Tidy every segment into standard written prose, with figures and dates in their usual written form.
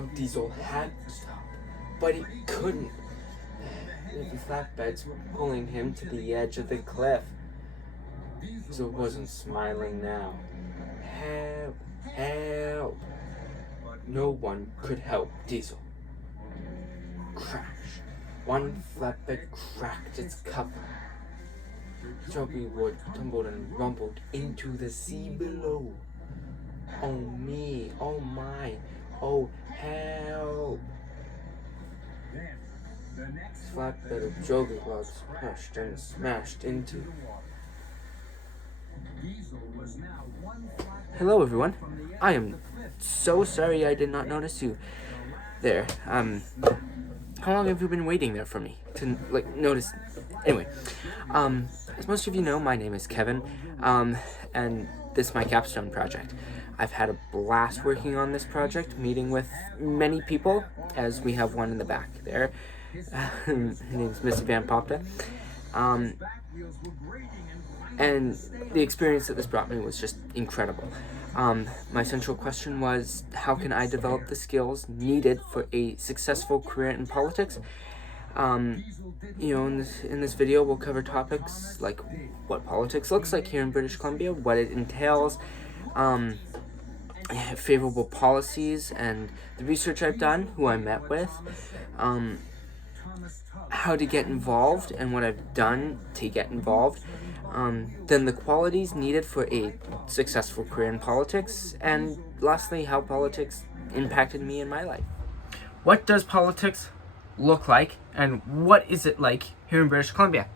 how Diesel had to stop, but he couldn't. The flatbeds were pulling him to the edge of the cliff. Diesel wasn't smiling now. Help! Help! No one could help Diesel. Crash! One flatbed cracked its cover. Strawberry wood tumbled and rumbled into the sea below. Oh me, oh my, oh help! Flatbed of jogging logs crashed and smashed into. Hello everyone. I am so sorry I did not notice you there. How long have you been waiting there for me to notice? Anyway, as most of you know, my name is Kevin, and this is my Capstone Project. I've had a blast working on this project, meeting with many people, as we have one in the back there. Her name's Missy Van Popta. And the experience that this brought me was just incredible. My central question was, how can I develop the skills needed for a successful career in politics? In this video, we'll cover topics like what politics looks like here in British Columbia, what it entails, favorable policies, and the research I've done, who I met with, how to get involved, and what I've done to get involved. Then the qualities needed for a successful career in politics, and lastly, how politics impacted me in my life. What does politics look like, and what is it like here in British Columbia?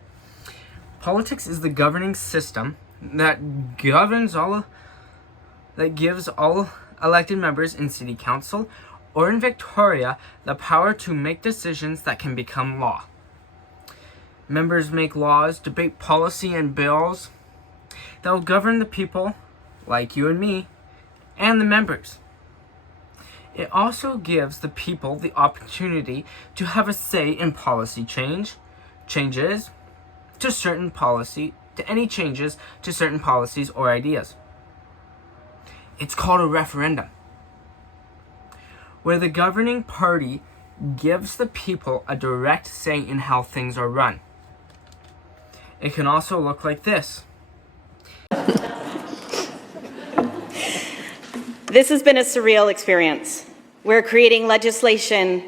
Politics is the governing system that gives all elected members in City Council or in Victoria the power to make decisions that can become law. Members make laws, debate policy and bills that will govern the people, like you and me, and the members. It also gives the people the opportunity to have a say in policy changes to certain policies or ideas. It's called a referendum, where the governing party gives the people a direct say in how things are run. It can also look like this. This has been a surreal experience, where creating legislation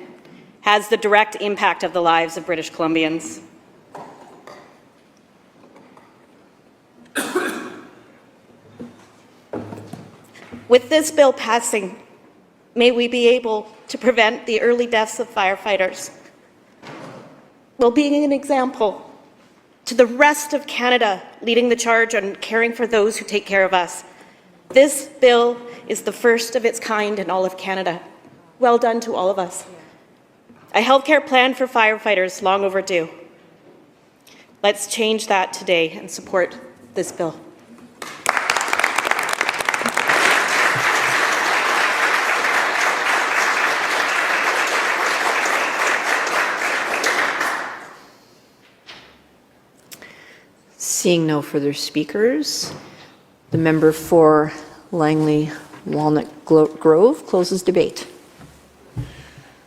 has the direct impact of the lives of British Columbians. With this bill passing, may we be able to prevent the early deaths of firefighters, while being an example to the rest of Canada, leading the charge on caring for those who take care of us. This bill is the first of its kind in all of Canada. Well done to all of us. A healthcare plan for firefighters, long overdue. Let's change that today and support this bill. Seeing no further speakers, the member for Langley Walnut Grove closes debate.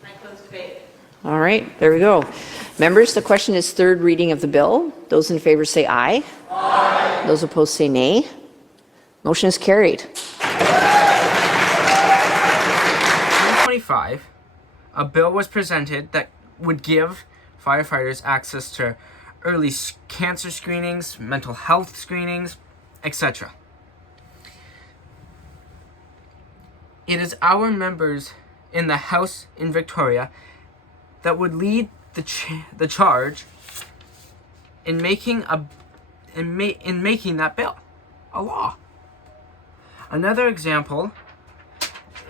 I close debate. All right, there we go. Members, the question is third reading of the bill. Those in favor say aye. Aye. Those opposed say nay. Motion is carried. 2025, a bill was presented that would give firefighters access to early cancer screenings, mental health screenings, etc. It is our members in the House in Victoria that would lead the charge in making that bill a law. Another example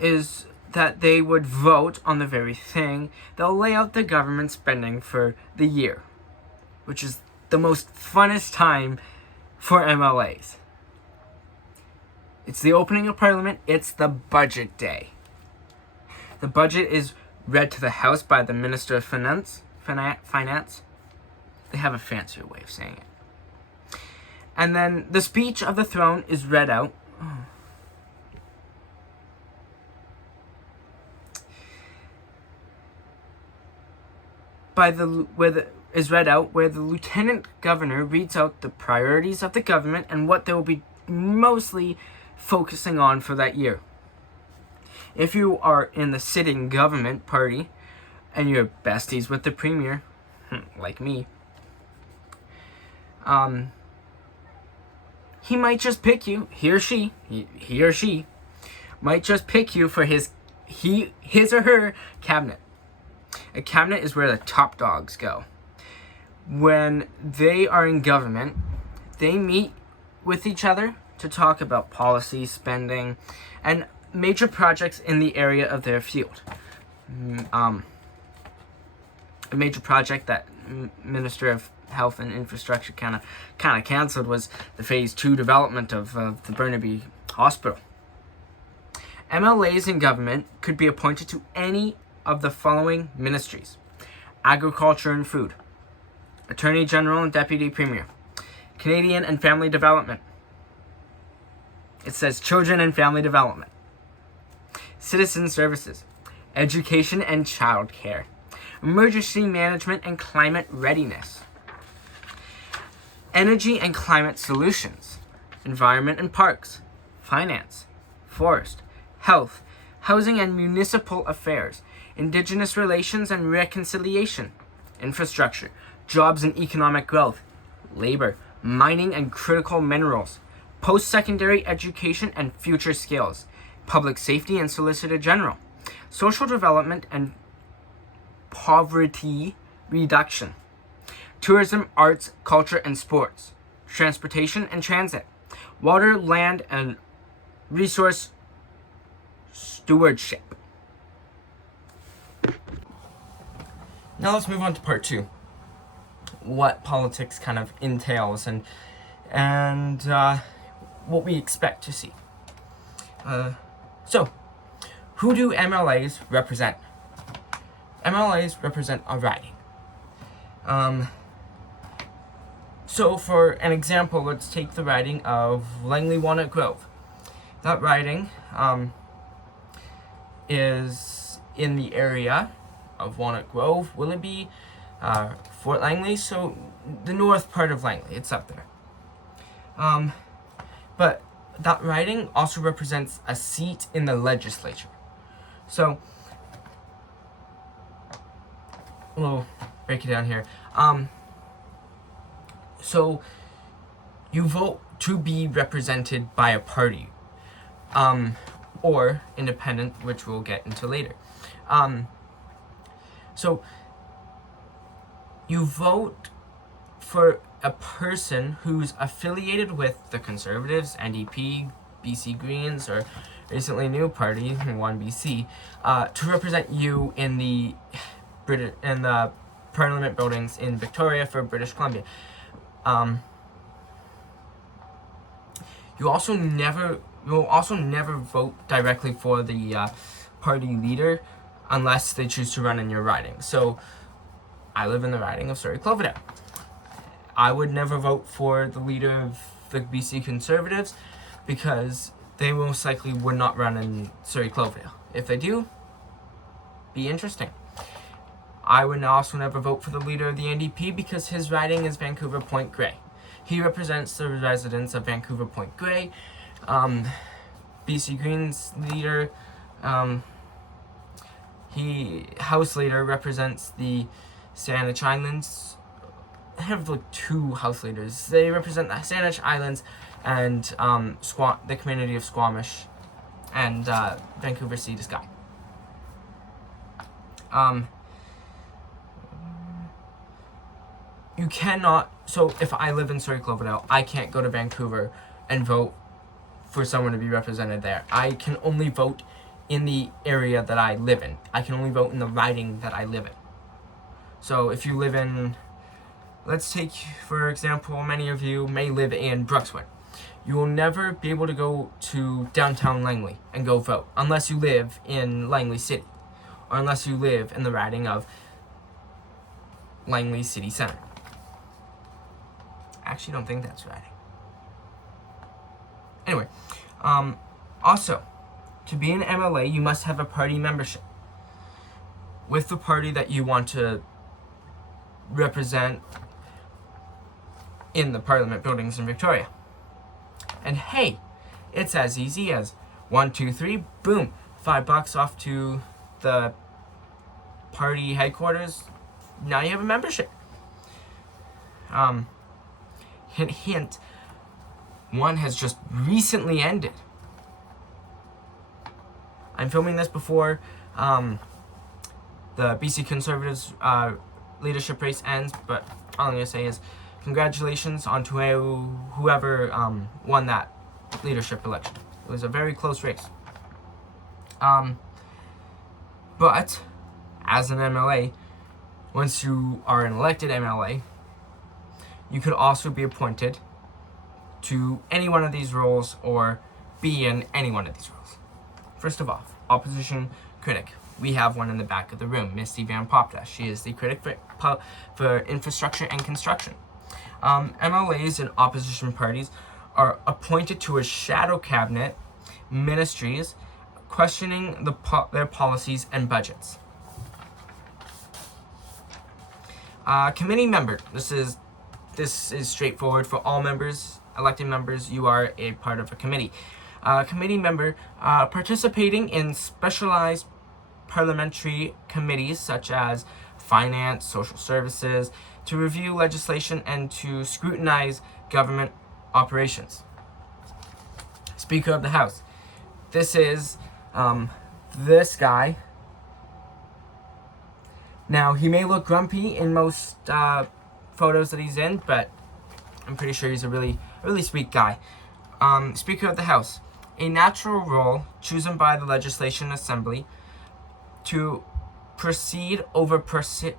is that they would vote on the very thing that will lay out the government spending for the year, which is the most funnest time for MLAs. It's the opening of Parliament. It's the budget day. The budget is read to the House by the Minister of Finance. They have a fancier way of saying it. And then the speech of the throne is read out. is read out where the lieutenant governor reads out the priorities of the government and what they will be mostly focusing on for that year. If you are in the sitting government party and you're besties with the premier, like me, he might just pick you, he or she might just pick you for his or her cabinet. A cabinet is where the top dogs go. When they are in government, they meet with each other to talk about policy, spending, and major projects in the area of their field. A major project that Minister of Health and Infrastructure kind of canceled was the Phase 2 development of the Burnaby Hospital. MLAs in government could be appointed to any of the following ministries: Agriculture and Food, Attorney General and Deputy Premier, Canadian and Family Development. It says Children and Family Development, Citizen Services, Education and Child Care, Emergency Management and Climate Readiness, Energy and Climate Solutions, Environment and Parks, Finance, Forest, Health, Housing and Municipal Affairs, Indigenous Relations and Reconciliation, Infrastructure, Jobs and Economic Growth, Labor, Mining and Critical Minerals, Post-Secondary Education and Future Skills, Public Safety and Solicitor General, Social Development and Poverty Reduction, Tourism, Arts, Culture and Sports, Transportation and Transit, Water, Land and Resource Stewardship. Now let's move on to part 2. What politics kind of entails and what we expect to see. So, who do MLAs represent? MLAs represent a riding. So for an example, let's take the riding of Langley-Walnut Grove. That riding is in the area of Walnut Grove, Willoughby, Fort Langley, so the north part of Langley, it's up there. But that riding also represents a seat in the legislature. So, we'll break it down here. So, you vote to be represented by a party, or independent, which we'll get into later. So, you vote for a person who's affiliated with the Conservatives, NDP, BC Greens, or recently new party, 1BC, to represent you in the Parliament buildings in Victoria for British Columbia. You'll also never vote directly for the party leader unless they choose to run in your riding. So, I live in the riding of Surrey-Cloverdale. I would never vote for the leader of the BC Conservatives because they most likely would not run in Surrey-Cloverdale. If they do, be interesting. I would also never vote for the leader of the NDP because his riding is Vancouver Point Grey. He represents the residents of Vancouver Point Grey. BC Greens leader, House leader represents the Saanich Islands. I have like 2 House leaders. They represent the Saanich Islands and the community of Squamish and Vancouver Sea to Sky. You cannot, so if I live in Surrey-Cloverdale, I can't go to Vancouver and vote for someone to be represented there. I can only vote in the area that I live in. I can only vote in the riding that I live in. So if you live in, let's take, for example, many of you may live in Brookswood. You will never be able to go to downtown Langley and go vote unless you live in Langley City or unless you live in the riding of Langley City Centre. I actually don't think that's riding. Anyway, also, to be an MLA, you must have a party membership with the party that you want to represent in the Parliament buildings in Victoria. And hey, it's as easy as 1, 2, 3, boom, $5 off to the party headquarters. Now you have a membership. Hint, hint, one has just recently ended. I'm filming this before the BC Conservatives leadership race ends, but all I'm going to say is congratulations on to whoever won that leadership election. It was a very close race. But as an MLA, once you are an elected MLA, you could also be appointed to any one of these roles or be in any one of these roles. First of all, opposition critic. We have one in the back of the room, Misty Van Popta. She is the critic for infrastructure and construction. MLAs in opposition parties are appointed to a shadow cabinet, ministries, questioning their policies and budgets. Committee member. This is straightforward for all members, elected members. You are a part of a committee. Committee member participating in specialized parliamentary committees such as finance, social services, to review legislation and to scrutinize government operations. Speaker of the House. This is this guy. Now, he may look grumpy in most photos that he's in, but I'm pretty sure he's a really sweet guy. Speaker of the House. A natural role chosen by the Legislation Assembly to preside over proceedings,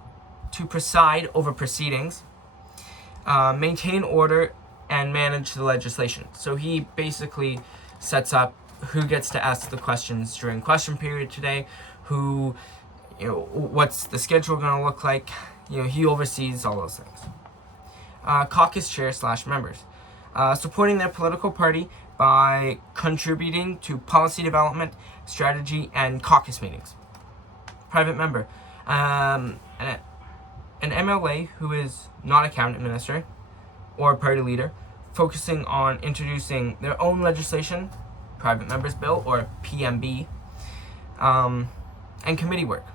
maintain order, and manage the legislation. So he basically sets up who gets to ask the questions during question period today, what's the schedule going to look like. He oversees all those things. Caucus chair / members. Supporting their political party by contributing to policy development, strategy, and caucus meetings. Private member. An MLA who is not a cabinet minister or party leader, focusing on introducing their own legislation, private members bill or PMB, and committee work.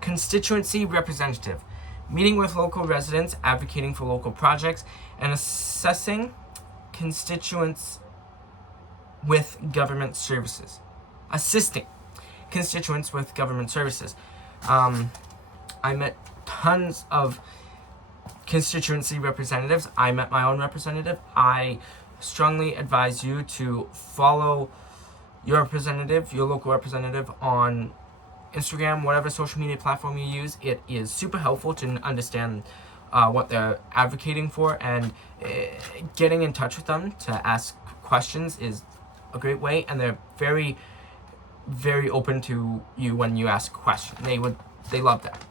Constituency representative, meeting with local residents, advocating for local projects, and assessing constituents with government services. Assisting constituents with government services. I met tons of constituency representatives. I met my own representative. I strongly advise you to follow your representative, your local representative, on Instagram, whatever social media platform you use. It is super helpful to understand what they're advocating for, and getting in touch with them to ask questions is a great way, and they're very, very open to you when you ask a question. They love that.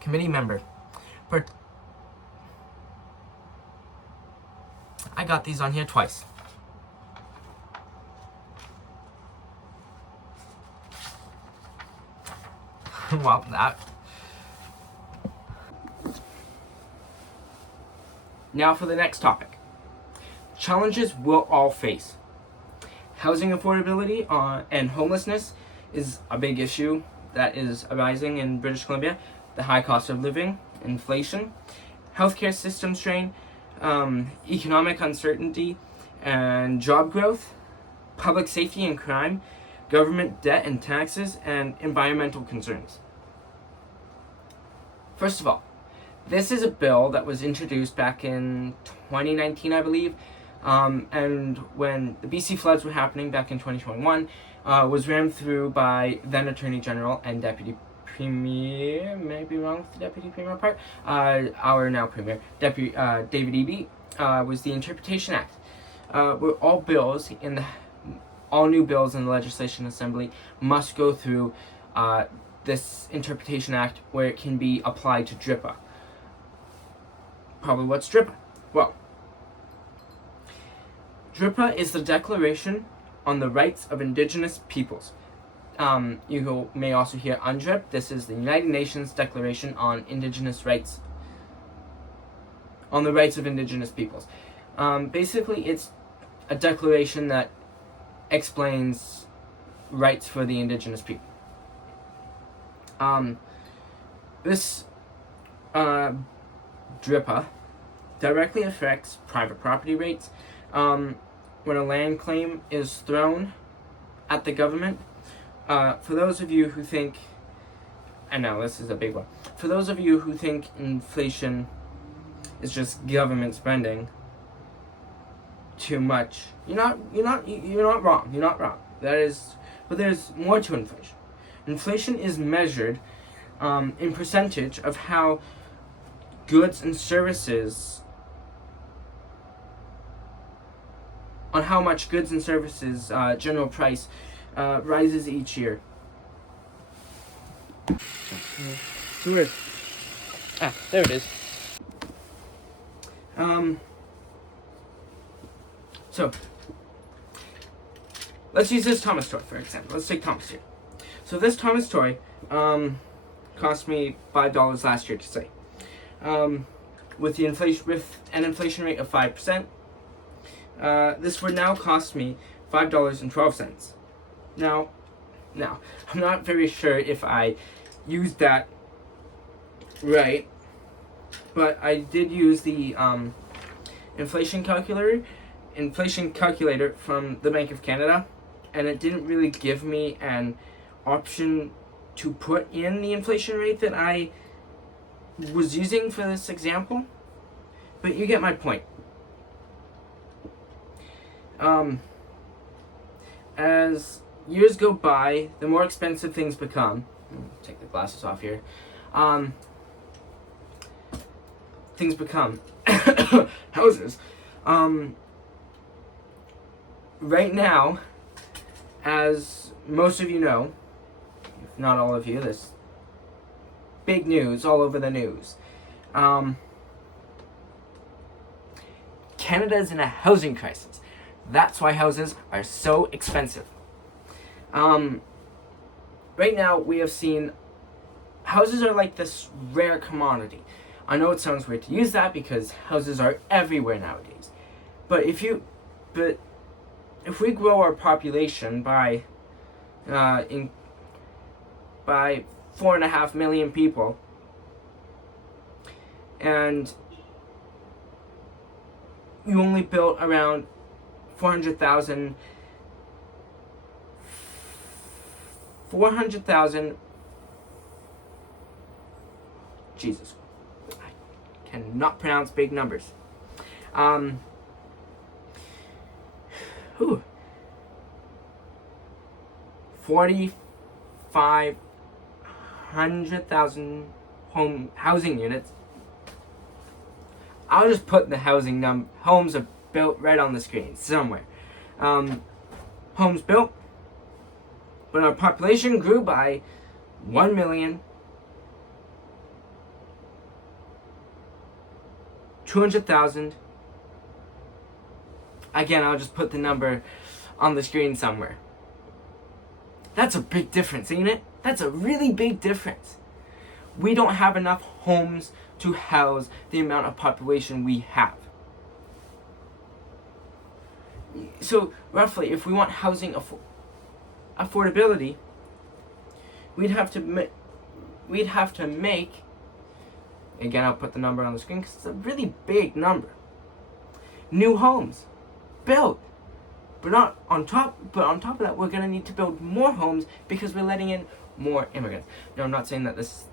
Committee member. I got these on here twice. Well, Now for the next topic. Challenges we'll all face. Housing affordability and homelessness is a big issue that is arising in British Columbia. The high cost of living, inflation, healthcare system strain, economic uncertainty and job growth, public safety and crime, government debt and taxes, and environmental concerns. First of all, this is a bill that was introduced back in 2019, I believe, and when the BC floods were happening back in 2021, was rammed through by then Attorney General and Deputy Premier, maybe wrong with the Deputy Premier part, our now Premier, Deputy David Eby, was the Interpretation Act. Where all new bills in the Legislation Assembly must go through this Interpretation Act, where it can be applied to DRIPA. Probably what's DRIPA? Well, DRIPA is the Declaration on the Rights of Indigenous Peoples. may also hear UNDRIP. This is the United Nations Declaration on Indigenous Rights, on the rights of Indigenous peoples. Basically, it's a declaration that explains rights for the Indigenous people. This DRIPA directly affects private property rights. When a land claim is thrown at the government, for those of you who think, I know this is a big one, for those of you who think inflation is just government spending too much, you're not wrong. You're not wrong. But there's more to inflation. Inflation is measured in percentage of how goods and services, on how much goods and services general price rises each year. So where's, there it is. So let's use this Thomas toy for example. Let's take Thomas here. So this Thomas toy cost me $5 last year to say. With an inflation rate of 5%, this would now cost me $5.12. Now, I'm not very sure if I used that right, but I did use the inflation calculator from the Bank of Canada, and it didn't really give me an option to put in the inflation rate that I was using for this example, but you get my point. As years go by, the more expensive things become. Take the glasses off here. Things become houses. Right now, as most of you know, if not all of you, this big news all over the news. Canada is in a housing crisis. That's why houses are so expensive. Right now, we have seen houses are like this rare commodity. I know it sounds weird to use that because houses are everywhere nowadays. But if we grow our population by 4.5 million people, and you only built around 400,000 Jesus, I cannot pronounce big numbers. 4,500,000 housing units. I'll just put the homes are built right on the screen somewhere. Homes built, but our population grew by 1,200,000. Again, I'll just put the number on the screen somewhere. That's a big difference, ain't it? That's a really big difference. We don't have enough homes to house the amount of population we have. So, roughly, if we want housing affordability, we'd have to make, again, I'll put the number on the screen because it's a really big number. New homes built. But on top of that, we're going to need to build more homes because we're letting in more immigrants. Now, I'm not saying that this,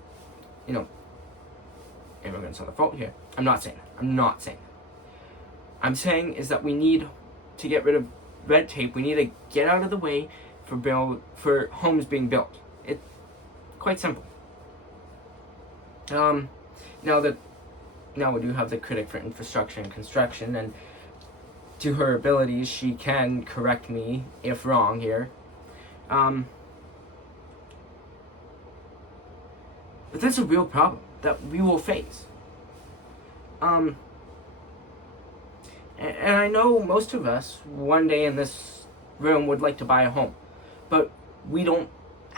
immigrants are the fault here. I'm not saying that. I'm saying is that we need to get rid of red tape. We need to get out of the way for homes being built. It's quite simple. Now we do have the critic for infrastructure and construction, and to her abilities, she can correct me if wrong here. But that's a real problem that we will face. And I know most of us one day in this room would like to buy a home, but we don't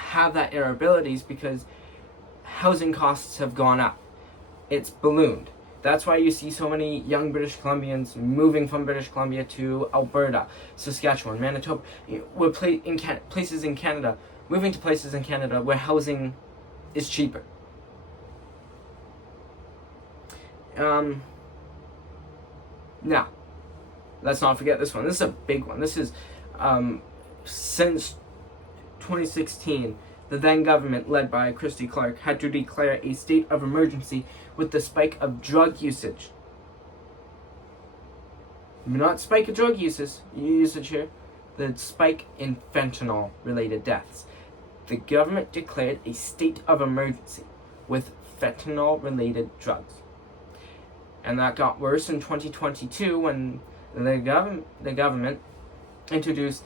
have that air abilities because housing costs have gone up. It's ballooned. That's why you see so many young British Columbians moving from British Columbia to Alberta, Saskatchewan, Manitoba, places in Canada, moving to places in Canada where housing is cheaper. Now, let's not forget this one. This is a big one. This is, since 2016, the then government, led by Christy Clark, had to declare a state of emergency with the spike of drug usage. Not spike of drug usage here, the spike in fentanyl-related deaths. The government declared a state of emergency with fentanyl-related drugs. And that got worse in 2022 when the government introduced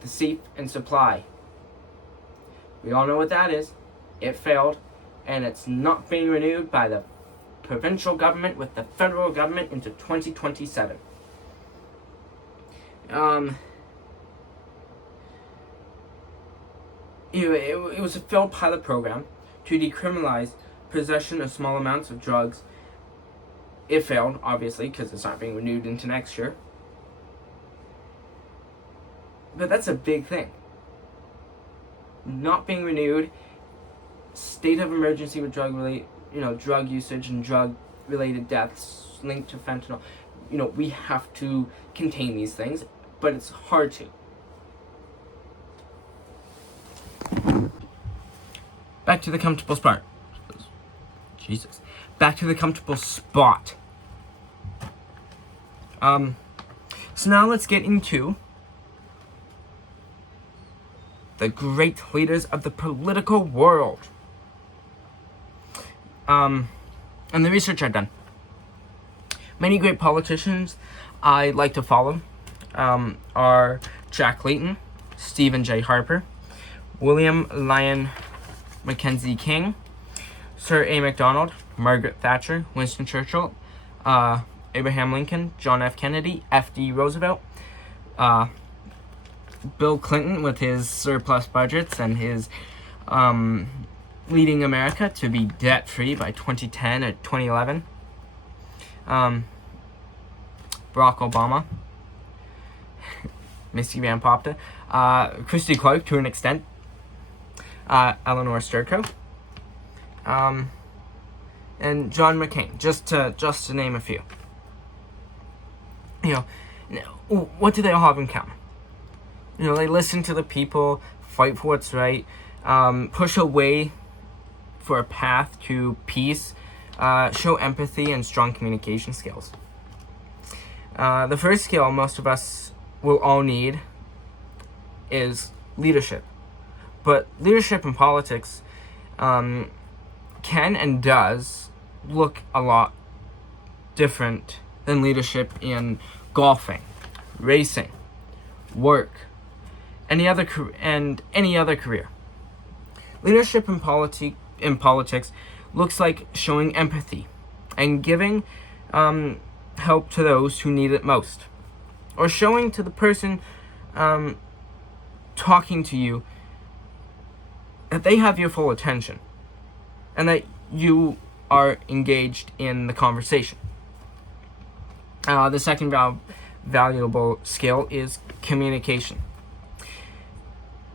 the Safe and Supply. We all know what that is. It failed, and it's not being renewed by the provincial government with the federal government into 2027. It was a failed pilot program to decriminalize possession of small amounts of drugs. It failed, obviously, because it's not being renewed into next year. But that's a big thing. Not being renewed, state of emergency with drug usage and drug-related deaths linked to fentanyl. We have to contain these things, but it's hard to. Back to the comfortable spot. Jesus. Back to the comfortable spot. So now let's get into the great leaders of the political world. And the research I've done. Many great politicians I like to follow are Jack Layton, Stephen J. Harper, William Lyon Mackenzie King, Sir A. Macdonald, Margaret Thatcher, Winston Churchill, Abraham Lincoln, John F. Kennedy, F.D. Roosevelt, Bill Clinton with his surplus budgets and his leading America to be debt-free by 2010 or 2011. Barack Obama, Missy Van Popta, Christy Clark to an extent, Eleanor Sturko, and John McCain, just to name a few. What do they all have in common? They listen to the people, fight for what's right, push a way for a path to peace, show empathy and strong communication skills. The first skill most of us will all need is leadership. But leadership in politics can and does look a lot different than leadership in golfing, racing, work, any other career. Leadership in politics looks like showing empathy and giving help to those who need it most, or showing to the person talking to you that they have your full attention and that you are engaged in the conversation. The second valuable skill is communication.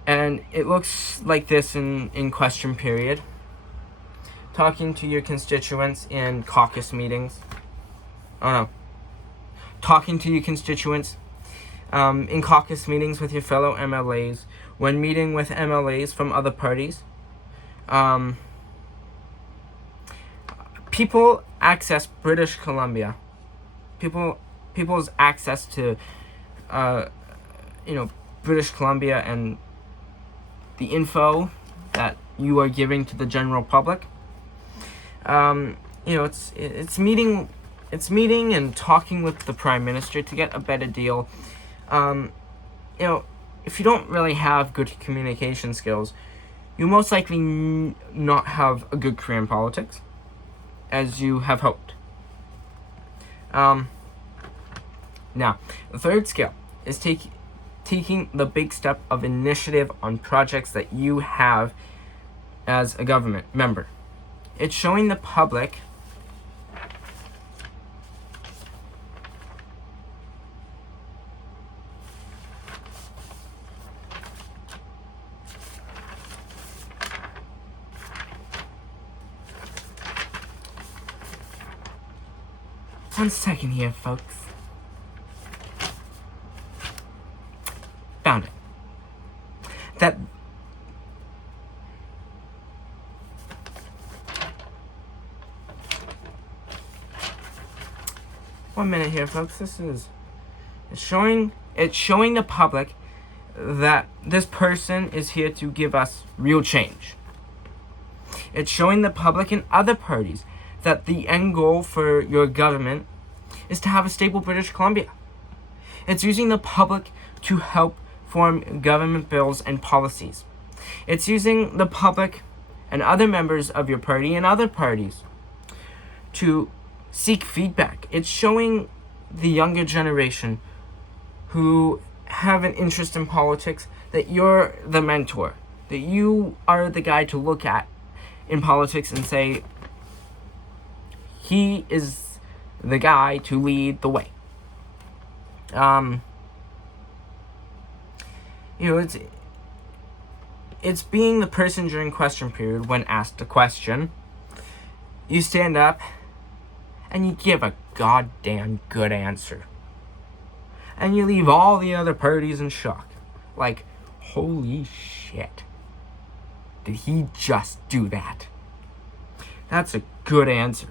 And it looks like this in question period. Talking to your constituents in caucus meetings. Talking to your constituents in caucus meetings with your fellow MLAs, when meeting with MLAs from other parties. People access British Columbia. People's access to, British Columbia and the info that you are giving to the general public. It's meeting and talking with the Prime Minister to get a better deal. If you don't really have good communication skills, you most likely not have a good career in politics, as you have hoped. Now, the third skill is taking the big step of initiative on projects that you have as a government member. It's showing the public one second here, folks. Found it. That 1 minute here, folks. It's showing the public that this person is here to give us real change. It's showing the public and other parties that the end goal for your government is to have a stable British Columbia. It's using the public to help form government bills and policies. It's using the public and other members of your party and other parties to seek feedback. It's showing the younger generation who have an interest in politics that you're the mentor, that you are the guy to look at in politics and say, he is the guy to lead the way. It's being the person during question period when asked a question. You stand up and you give a goddamn good answer. And you leave all the other parties in shock. Like, holy shit. Did he just do that? That's a good answer.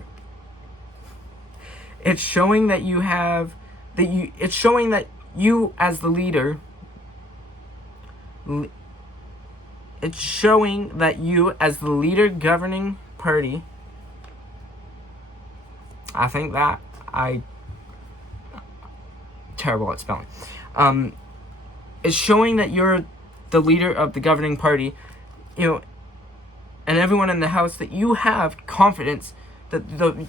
It's showing that you have it's showing that you as the leader it's showing that you as the leader governing party, I think that terrible at spelling. It's showing that you're the leader of the governing party, and everyone in the House, that you have confidence, that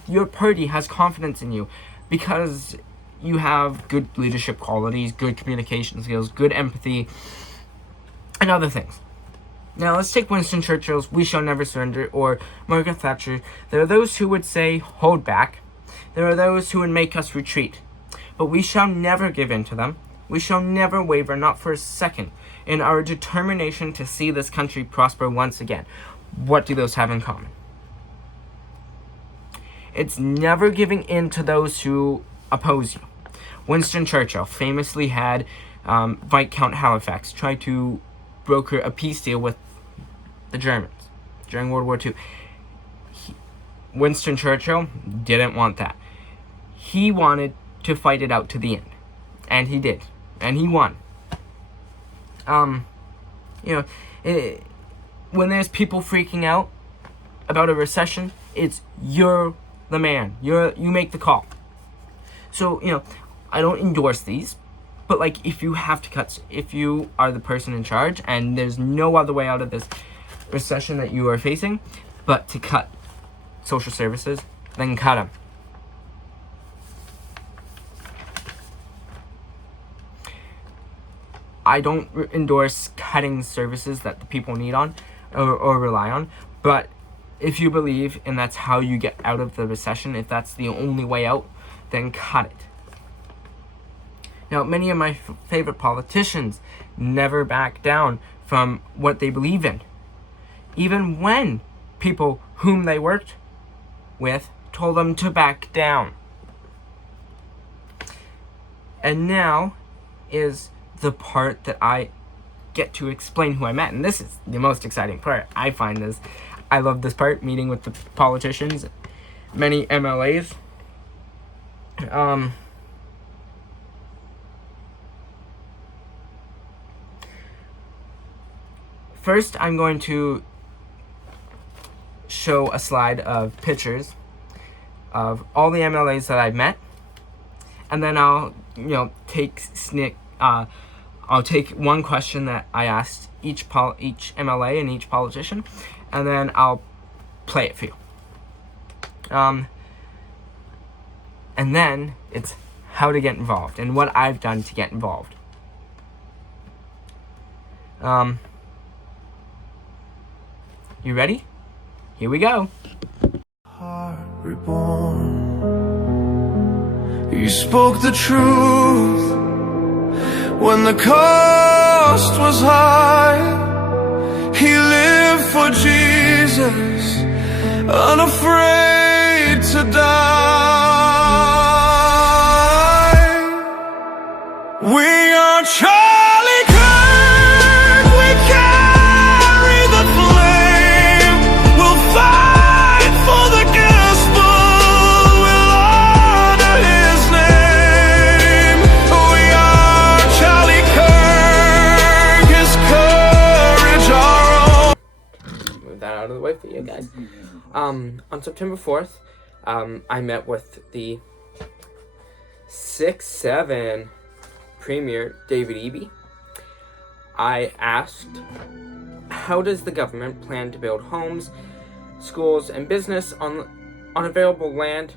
your party has confidence in you, because you have good leadership qualities, good communication skills, good empathy, and other things. Now, let's take Winston Churchill's "We Shall Never Surrender," or Margaret Thatcher. There are those who would say, hold back. There are those who would make us retreat. But we shall never give in to them. We shall never waver, not for a second, in our determination to see this country prosper once again. What do those have in common? It's never giving in to those who oppose you. Winston Churchill famously had Viscount Halifax try to broker a peace deal with the Germans during World War II. Winston Churchill didn't want that. He wanted to fight it out to the end. And he did. And he won. When there's people freaking out about a recession, it's you're the man. You make the call. So, I don't endorse these, but if you have to cut, if you are the person in charge and there's no other way out of this recession that you are facing but to cut social services, then cut them. I don't endorse cutting services that the people need on or rely on, but if you believe and that's how you get out of the recession, if that's the only way out, then cut it. Now, many of my favorite politicians never back down from what they believe in, even when people whom they worked with told them to back down. And now is the part that I get to explain who I met, and this is the most exciting part. I love this part, meeting with the politicians, many MLAs. First, I'm going to show a slide of pictures of all the MLAs that I've met, and then I'll I'll take one question that I asked each MLA and each politician, and then I'll play it for you. And then it's how to get involved and what I've done to get involved. You ready? Here we go. Heart reborn. You spoke the truth when the cost was high. He lived for Jesus, unafraid to die. We are Charlie Kirk. We carry the flame. We'll fight for the gospel. We'll honor his name. We are Charlie Kirk. His courage our own. Move that out of the way for you guys. On September 4th, I met with the 6-7 Premier David Eby. I asked, how does the government plan to build homes, schools, and business on available land?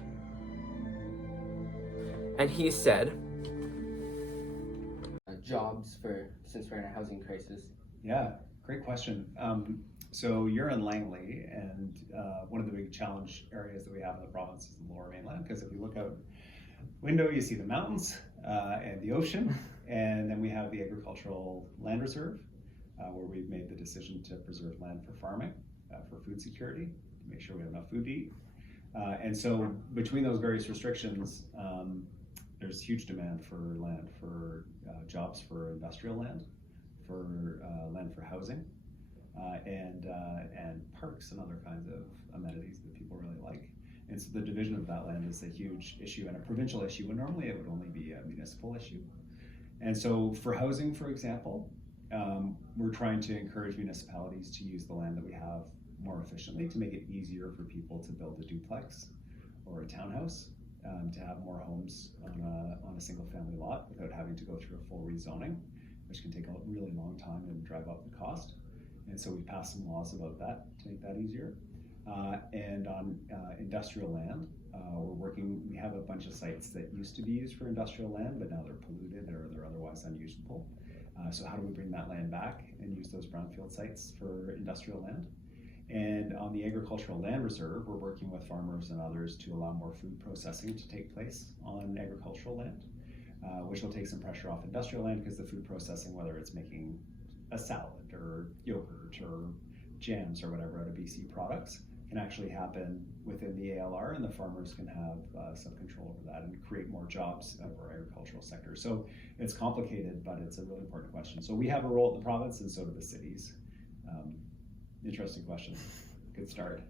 And he said, jobs since we're in a housing crisis. Yeah, great question. So you're in Langley, and one of the big challenge areas that we have in the province is the Lower Mainland, because if you look out window, you see the mountains and the ocean, and then we have the agricultural land reserve, where we've made the decision to preserve land for farming, for food security, to make sure we have enough food to eat. And so between those various restrictions, there's huge demand for land, for jobs for industrial land, for land for housing, and parks and other kinds of amenities that people really like. And so the division of that land is a huge issue and a provincial issue, when normally it would only be a municipal issue. And so for housing, for example, we're trying to encourage municipalities to use the land that we have more efficiently, to make it easier for people to build a duplex or a townhouse, to have more homes on a single family lot without having to go through a full rezoning, which can take a really long time and drive up the cost. And so we passed some laws about that to make that easier. And on industrial land, we have a bunch of sites that used to be used for industrial land, but now they're polluted or they're otherwise unusable. So how do we bring that land back and use those brownfield sites for industrial land? And on the agricultural land reserve, we're working with farmers and others to allow more food processing to take place on agricultural land, which will take some pressure off industrial land, because the food processing, whether it's making a salad or yogurt or jams or whatever out of BC products, can actually happen within the ALR, and the farmers can have some control over that and create more jobs out of our agricultural sector. So it's complicated, but it's a really important question. So we have a role in the province, and so do the cities. Interesting question. Good start.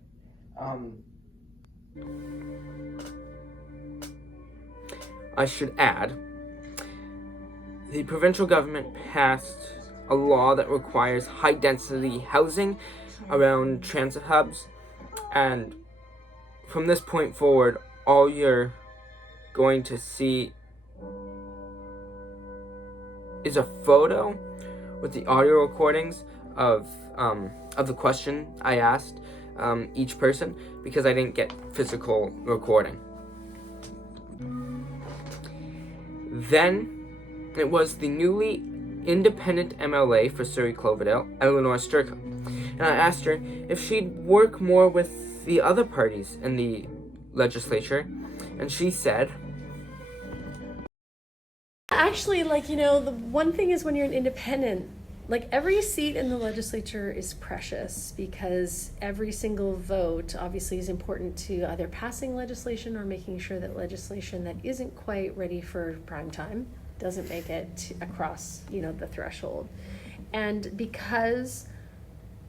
I should add, the provincial government passed a law that requires high-density housing around transit hubs, and from this point forward, all you're going to see is a photo with the audio recordings of the question I asked each person, because I didn't get physical recording. Then it was the newly independent MLA for Surrey-Cloverdale, Eleanor Sturka, and I asked her if she'd work more with the other parties in the legislature, and she said, actually, the one thing is, when you're an independent, every seat in the legislature is precious, because every single vote obviously is important to either passing legislation or making sure that legislation that isn't quite ready for prime time doesn't make it across, the threshold. And because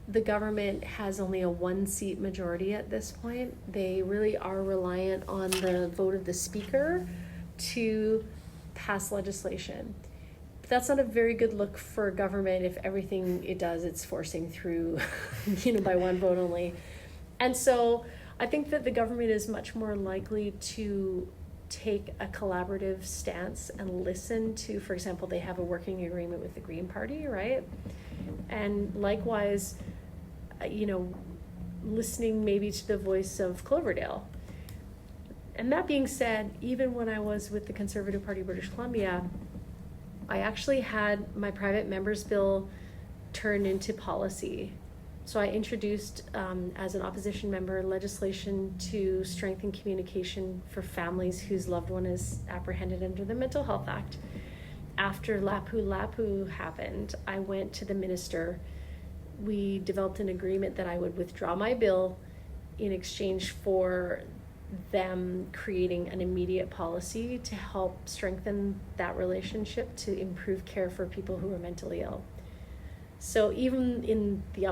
the government has only a 1-seat majority at this point, they really are reliant on the vote of the speaker to pass legislation. But that's not a very good look for government if everything it does, it's forcing through, by one vote only. And so I think that the government is much more likely to take a collaborative stance and listen to, for example, they have a working agreement with the Green Party, right? And likewise, listening maybe to the voice of Cloverdale. And that being said, even when I was with the Conservative Party of British Columbia, I actually had my private member's bill turned into policy. So I introduced, as an opposition member, legislation to strengthen communication for families whose loved one is apprehended under the Mental Health Act. After Lapu Lapu happened, I went to the minister. We developed an agreement that I would withdraw my bill in exchange for them creating an immediate policy to help strengthen that relationship to improve care for people who are mentally ill. So even in the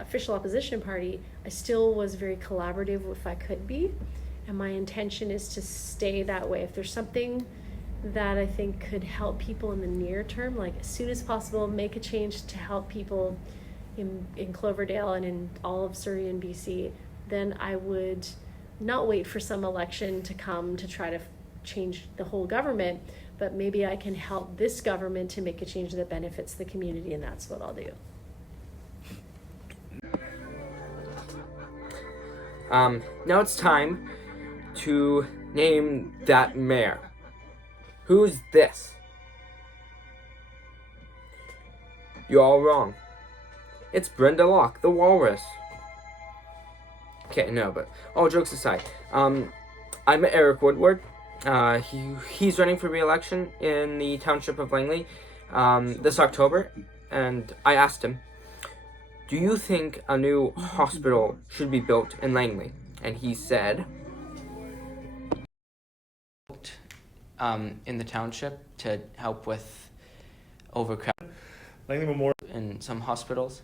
official opposition party, I still was very collaborative if I could be, and my intention is to stay that way. If there's something that I think could help people in the near term, like as soon as possible, make a change to help people in Cloverdale and in all of Surrey and BC, then I would not wait for some election to come to try to change the whole government, but maybe I can help this government to make a change that benefits the community, and that's what I'll do. Now it's time to name that mayor. Who's this? You're all wrong. It's Brenda Locke, the walrus. Okay, no, but all jokes aside, I'm Eric Woodward. He's running for re-election in the township of Langley this October, and I asked him, do you think a new hospital should be built in Langley? And he said, in the township to help with overcrowding Langley Memorial. in some hospitals.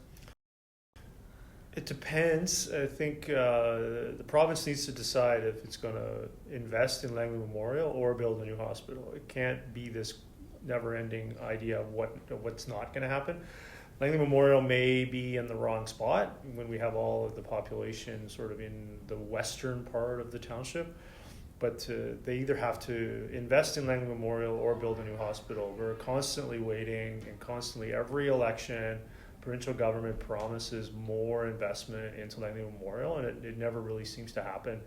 It depends. I think the province needs to decide if it's going to invest in Langley Memorial or build a new hospital. It can't be this never-ending idea of what's not going to happen. Langley Memorial may be in the wrong spot when we have all of the population sort of in the western part of the township. But they either have to invest in Langley Memorial or build a new hospital. We're constantly waiting, and constantly every election, provincial government promises more investment into Langley Memorial, and it never really seems to happen.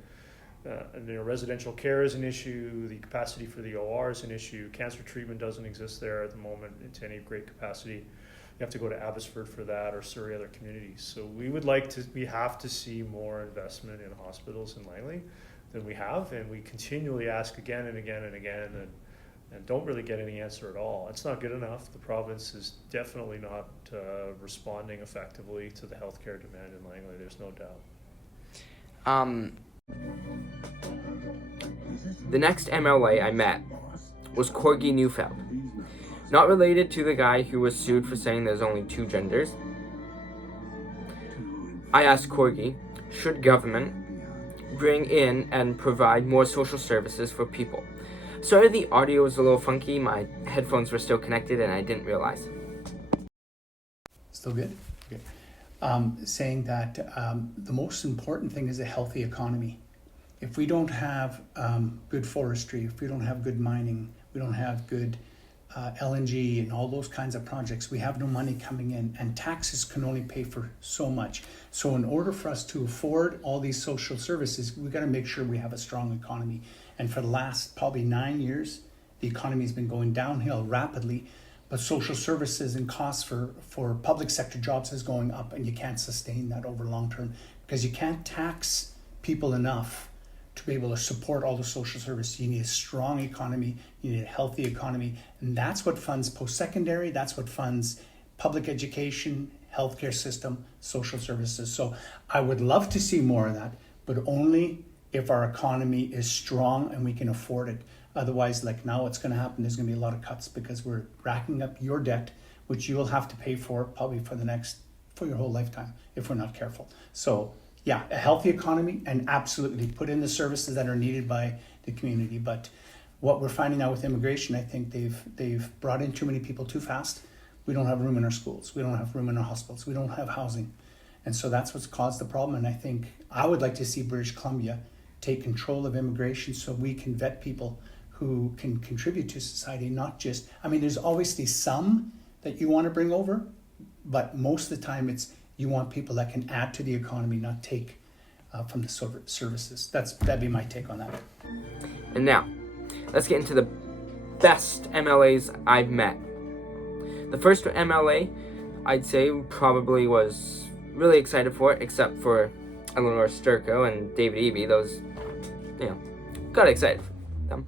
And, residential care is an issue. The capacity for the OR is an issue. Cancer treatment doesn't exist there at the moment to any great capacity. You have to go to Abbotsford for that, or Surrey, other communities. So we have to see more investment in hospitals in Langley than we have, and we continually ask again and again and again, and don't really get any answer at all. It's not good enough. The province is definitely not responding effectively to the healthcare demand in Langley. There's no doubt. The next MLA I met was Corgi Neufeld. Not related to the guy who was sued for saying there's only two genders. I asked Corgi, should government bring in and provide more social services for people? Sorry, the audio was a little funky. My headphones were still connected and I didn't realize. Still good? Okay. Saying that the most important thing is a healthy economy. If we don't have good forestry, if we don't have good mining, we don't have good LNG and all those kinds of projects, we have no money coming in, and taxes can only pay for so much. So in order for us to afford all these social services, we've got to make sure we have a strong economy. And for the last probably 9 years, the economy has been going downhill rapidly, but social services and costs for public sector jobs is going up, and you can't sustain that over long term because you can't tax people enough to be able to support all the social service. You need a strong economy, you need a healthy economy, and that's what funds post-secondary, that's what funds public education, healthcare system, social services. So I would love to see more of that, but only if our economy is strong and we can afford it. Otherwise, like now what's gonna happen, there's gonna be a lot of cuts because we're racking up your debt, which you will have to pay for probably for your whole lifetime if we're not careful. So yeah, a healthy economy, and absolutely put in the services that are needed by the community. But what we're finding now with immigration, I think they've brought in too many people too fast. We don't have room in our schools. We don't have room in our hospitals. We don't have housing. And so that's what's caused the problem. And I think I would like to see British Columbia take control of immigration so we can vet people who can contribute to society, not just, there's obviously some that you want to bring over, but most of the time you want people that can add to the economy, not take from the services. That'd be my take on that. And now, let's get into the best MLAs I've met. The first MLA I'd say probably was really excited for it, except for Eleanor Sturko and David Eby. Those, got excited for them.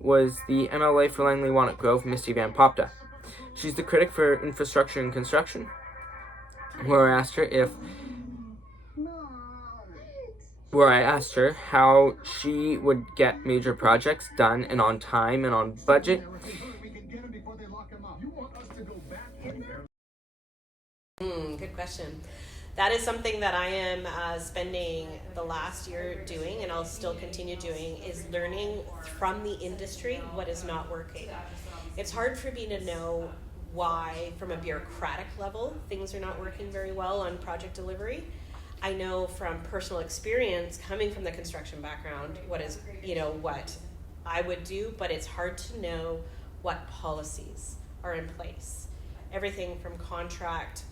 Was the MLA for Langley Walnut Grove, Misty Van Popta. She's the critic for infrastructure and construction, where I asked her how she would get major projects done and on time and on budget. Good question. That is something that I am spending the last year doing, and I'll still continue doing, is learning from the industry what is not working. It's hard for me to know why, from a bureaucratic level, things are not working very well on project delivery. I know from personal experience, coming from the construction background, what I would do, but it's hard to know what policies are in place. Everything from contract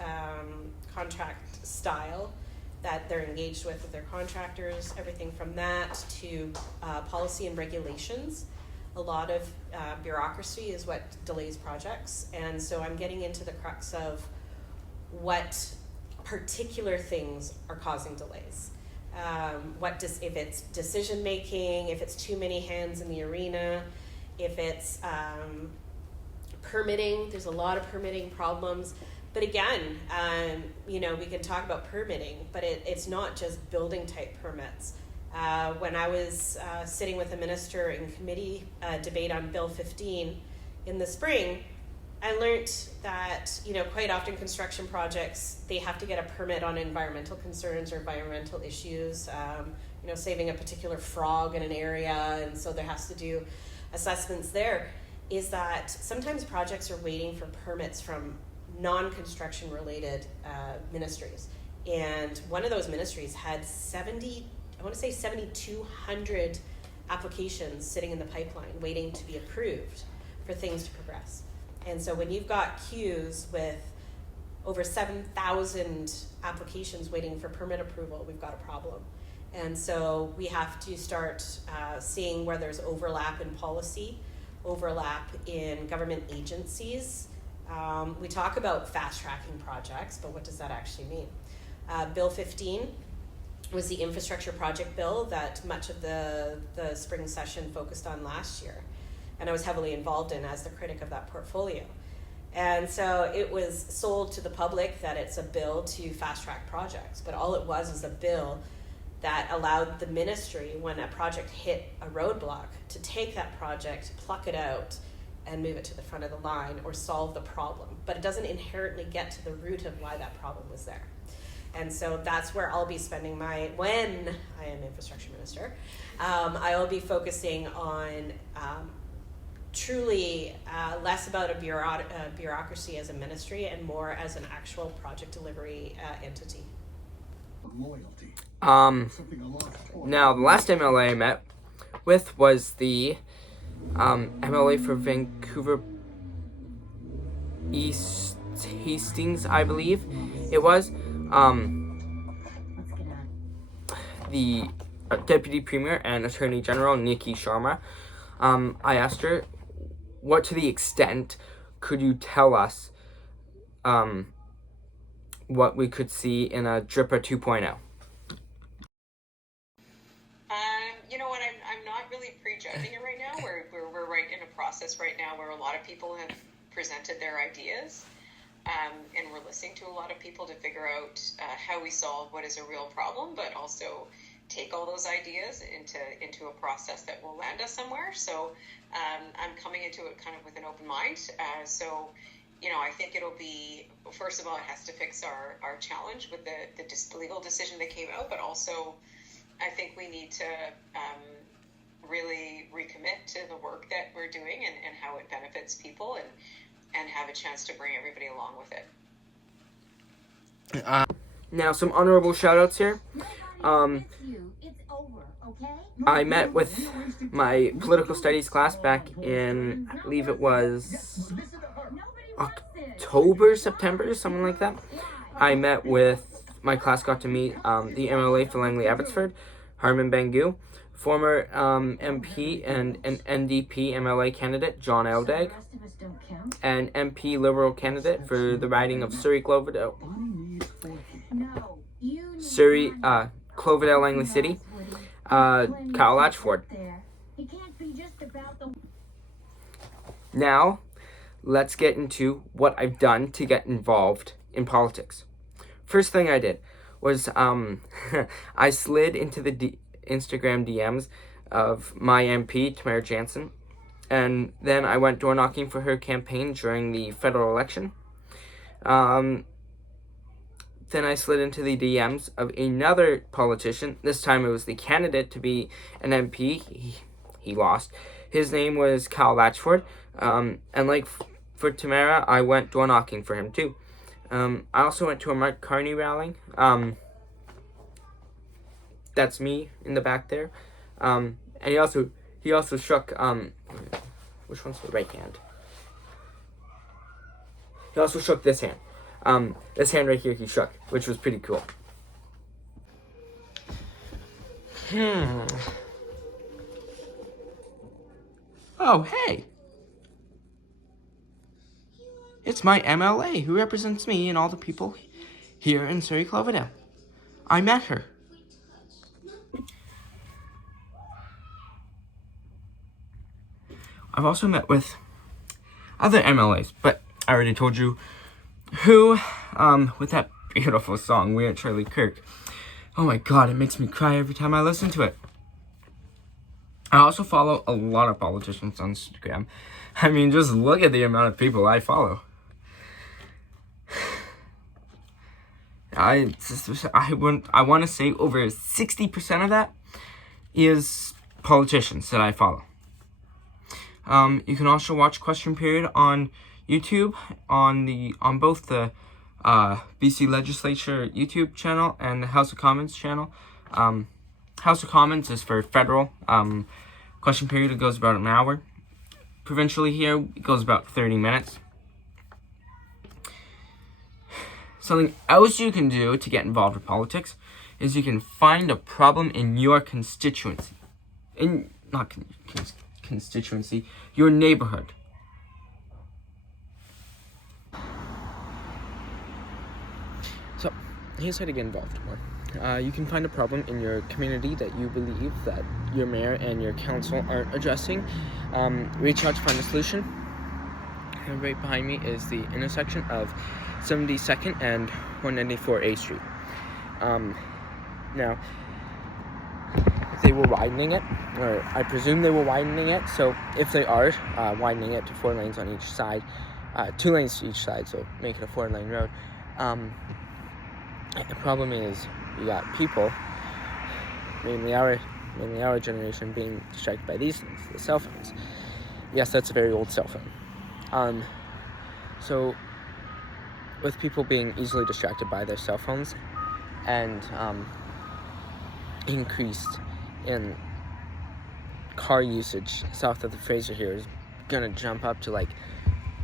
style that they're engaged with their contractors, everything from that to policy and regulations. A lot of bureaucracy is what delays projects, and so I'm getting into the crux of what particular things are causing delays. If it's decision making, if it's too many hands in the arena, if it's permitting. There's a lot of permitting problems. But again, we can talk about permitting, but it's not just building type permits. When I was sitting with a minister in committee debate on Bill 15 in the spring, I learned that, quite often construction projects, they have to get a permit on environmental concerns or environmental issues, saving a particular frog in an area, and so there has to do assessments there. Is that sometimes projects are waiting for permits from non-construction related ministries. And one of those ministries had 7,200 applications sitting in the pipeline waiting to be approved for things to progress. And so when you've got queues with over 7,000 applications waiting for permit approval, we've got a problem. And so we have to start seeing where there's overlap in policy, overlap in government agencies. We talk about fast tracking projects, but what does that actually mean? Bill 15 was the infrastructure project bill that much of the spring session focused on last year, and I was heavily involved in as the critic of that portfolio. And so it was sold to the public that it's a bill to fast track projects, but all it was a bill that allowed the ministry, when a project hit a roadblock, to take that project, pluck it out, and move it to the front of the line or solve the problem. But it doesn't inherently get to the root of why that problem was there. And so that's where I'll be spending when I am infrastructure minister, I will be focusing on truly less about a bureaucracy as a ministry and more as an actual project delivery entity. Now, the last MLA I met with was the MLA for Vancouver East Hastings, I believe it was. The Deputy Premier and Attorney General, Nikki Sharma. I asked her, what to the extent could you tell us what we could see in a DRIPA 2.0? You know what, I'm not really prejudging it right now. We're right in a process right now where a lot of people have presented their ideas, and we're listening to a lot of people to figure out how we solve what is a real problem, but also take all those ideas into a process that will land us somewhere. So I'm coming into it kind of with an open mind. So I think it'll be, first of all, it has to fix our challenge with the legal decision that came out, but also I think we need to really recommit to the work that we're doing and how it benefits people and have a chance to bring everybody along with it. Now, some honorable shout-outs here. I met with my political studies class back in, I believe it was October, September, something like that. I got to meet the MLA for Langley Abbotsford, Harman Bangu, former MP and an NDP MLA candidate, John Eldag, and MP Liberal candidate for the riding of Surrey-Cloverdale, Cloverdale-Langley City, Kyle Latchford. Now, let's get into what I've done to get involved in politics. First thing I did was I slid into the Instagram DMs of my MP, Tamara Jansen, and then I went door knocking for her campaign during the federal election. Then I slid into the DMs of another politician. This time it was the candidate to be an MP. He lost. His name was Kyle Latchford. And like for Tamara, I went door knocking for him too. I also went to a Mark Carney rally. That's me in the back there. And he also shook, which one's the right hand? He also shook this hand. This hand right here he shook, which was pretty cool. Oh, hey! It's my MLA who represents me and all the people here in Surrey-Cloverdale. I met her. I've also met with other MLAs, but I already told you who, with that beautiful song, We Are Charlie Kirk. Oh my god, it makes me cry every time I listen to it. I also follow a lot of politicians on Instagram. I mean, just look at the amount of people I follow. I want to say over 60% of that is politicians that I follow. You can also watch Question Period on YouTube on both the BC Legislature YouTube channel and the House of Commons channel. House of Commons is for federal. Question Period, it goes about an hour. Provincially here, it goes about 30 minutes. Something else you can do to get involved with politics is you can find a problem in your constituency. Constituency, your neighborhood. So, here's how to get involved more. You can find a problem in your community that you believe that your mayor and your council aren't addressing. Reach out to find a solution. And right behind me is the intersection of 72nd and 194 A Street. Now, they were widening it, or I presume they were widening it, so if they are widening it to 4 lanes on each side, 2 lanes to each side, so make it a 4-lane road, the problem is you got people, mainly our generation, being distracted by these things, the cell phones. Yes, that's a very old cell phone. So with people being easily distracted by their cell phones and increased in car usage south of the Fraser here is gonna jump up to like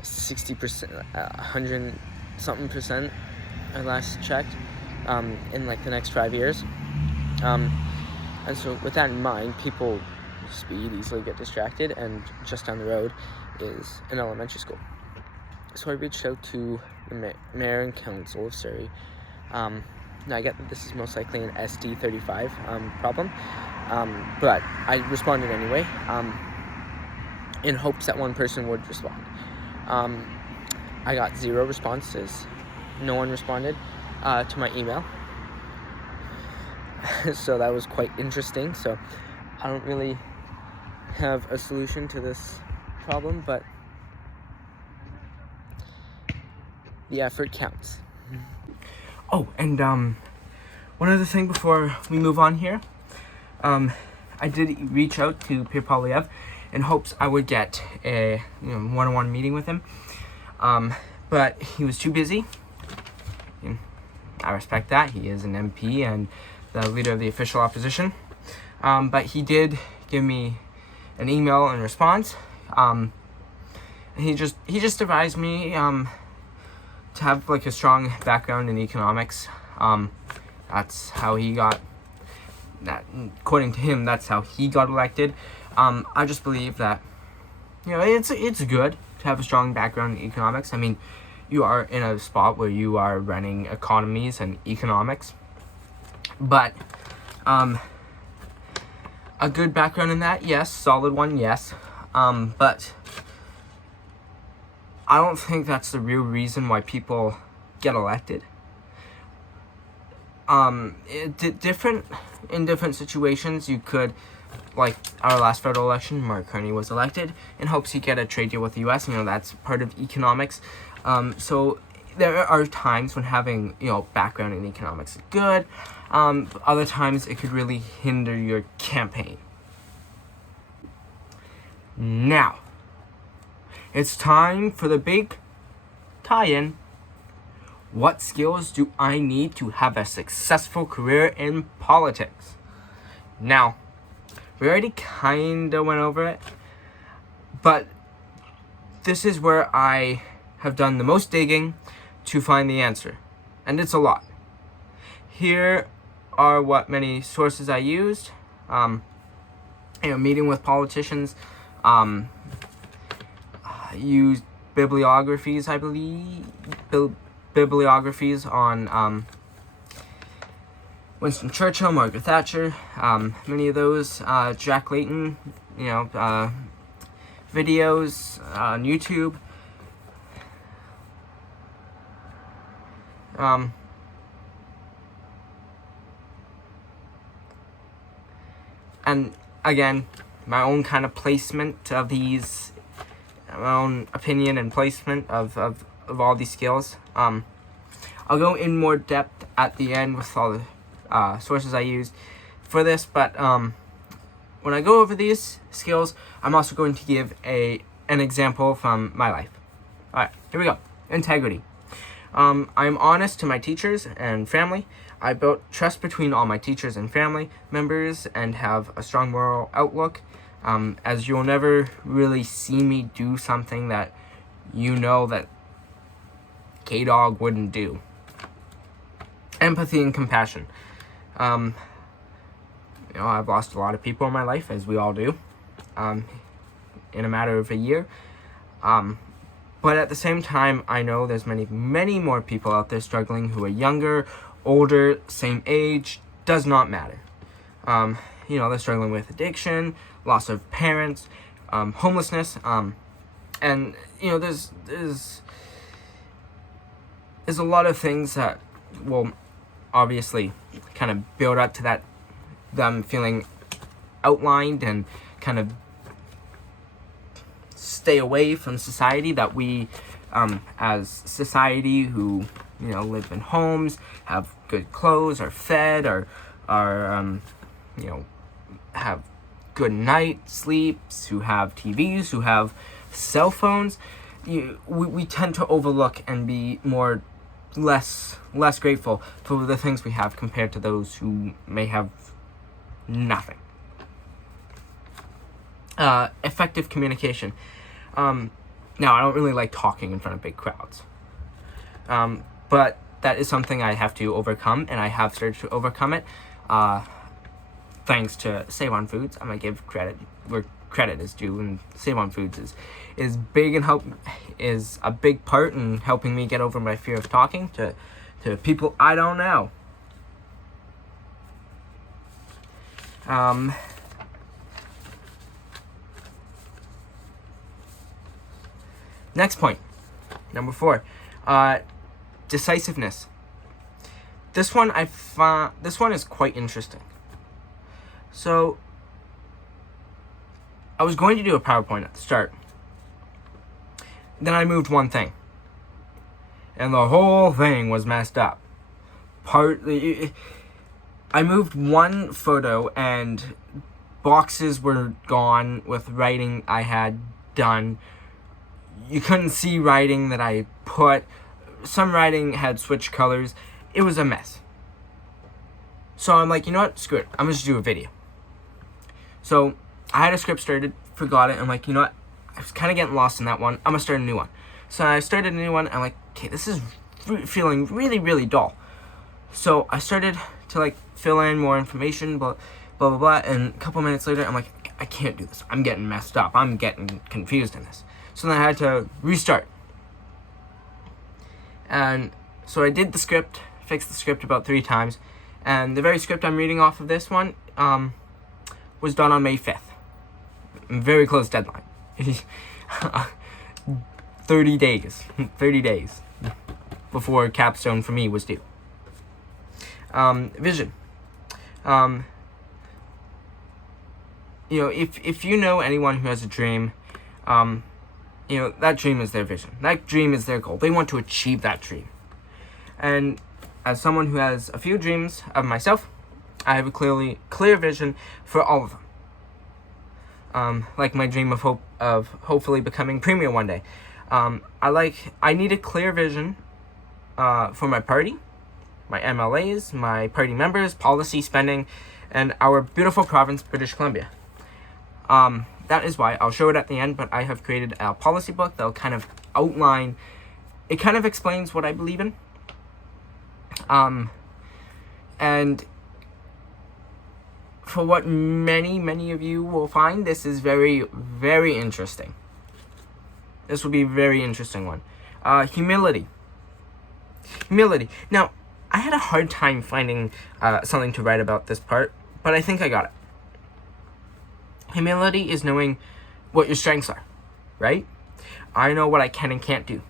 60%, 100 something percent I last checked, in like the next 5 years. And so with that in mind, people speed, easily get distracted, and just down the road is an elementary school. So I reached out to the mayor and council of Surrey. Now I get that this is most likely an SD35 problem, but I responded anyway, in hopes that one person would respond. I got 0 responses. No one responded to my email. So that was quite interesting. So I don't really have a solution to this problem, but the effort counts. Oh, and one other thing before we move on here. I did reach out to Pierre Polyev in hopes I would get a one-on-one meeting with him, but he was too busy. I respect that. He is an MP and the leader of the official opposition, but he did give me an email in response. He just advised me to have like a strong background in economics. That's how he got that according to him, that's how he got elected. I just believe that, it's good to have a strong background in economics. I mean, you are in a spot where you are running economies and economics, but a good background in that, yes, solid one, yes, but I don't think that's the real reason why people get elected. In different situations, you could, like our last federal election, Mark Carney was elected in hopes he'd get a trade deal with the U.S. That's part of economics. So there are times when having, background in economics is good. Other times it could really hinder your campaign. Now, it's time for the big tie-in. What skills do I need to have a successful career in politics? Now, we already kind of went over it, but this is where I have done the most digging to find the answer, and it's a lot. Here are what many sources I used. Meeting with politicians, used bibliographies, I believe, bibliographies on Winston Churchill, Margaret Thatcher, many of those, Jack Layton, videos on YouTube. And again, my own kind of placement of these, my own opinion and placement of all these skills. I'll go in more depth at the end with all the sources I used for this, but when I go over these skills, I'm also going to give an example from my life. Alright, here we go. Integrity. I'm honest to my teachers and family. I built trust between all my teachers and family members and have a strong moral outlook, as you'll never really see me do something that that K-Dog wouldn't do. Empathy and compassion. I've lost a lot of people in my life, as we all do, in a matter of a year. But at the same time, I know there's many, many more people out there struggling who are younger, older, same age, does not matter. They're struggling with addiction, loss of parents, homelessness, and there's a lot of things that will obviously kind of build up to that, them feeling outlined and kind of stay away from society, that we as society who live in homes, have good clothes, are fed, are have good night sleeps, who have TVs, who have cell phones, we tend to overlook and be less grateful for the things we have compared to those who may have nothing. Effective communication. Now, I don't really like talking in front of big crowds, but that is something I have to overcome, and I have started to overcome it, thanks to Save on Foods. I'm gonna give credit where credit is due, and Save on Foods is big and is a big part in helping me get over my fear of talking to people I don't know. Next point, number 4, decisiveness. This one is quite interesting. So, I was going to do a PowerPoint at the start. Then I moved one thing, and the whole thing was messed up. I moved one photo, and boxes were gone with writing I had done. You couldn't see writing that I put. Some writing had switched colors. It was a mess. So I'm like, you know what? Screw it. I'm just do a video. So I had a script started, forgot it. I'm like, you know what? I was kind of getting lost in that one. I'm going to start a new one. So I started a new one. I'm like, okay, this is feeling really, really dull. So I started to like fill in more information, blah, blah, blah, blah. And a couple minutes later, I'm like, I can't do this. I'm getting messed up. I'm getting confused in this. So then I had to restart. And so I did the script, fixed the script about 3 times. And the very script I'm reading off of this one was done on May 5th. Very close deadline. 30 days before Capstone for me was due. Vision. You know, if you know anyone who has a dream, you know, that dream is their vision. That dream is their goal. They want to achieve that dream. And as someone who has a few dreams of myself, I have a clear vision for all of them. Like my dream of hopefully becoming premier one day. I need a clear vision for my party, my MLAs, my party members, policy, spending, and our beautiful province, British Columbia. That is why, I'll show it at the end, but I have created a policy book that'll kind of outline, it kind of explains what I believe in. And for what many of you will find, this is very, very interesting. This will be a very interesting one. Humility. Now, I had a hard time finding something to write about this part, but I think I got it. Humility is knowing what your strengths are, right? I know what I can and can't do.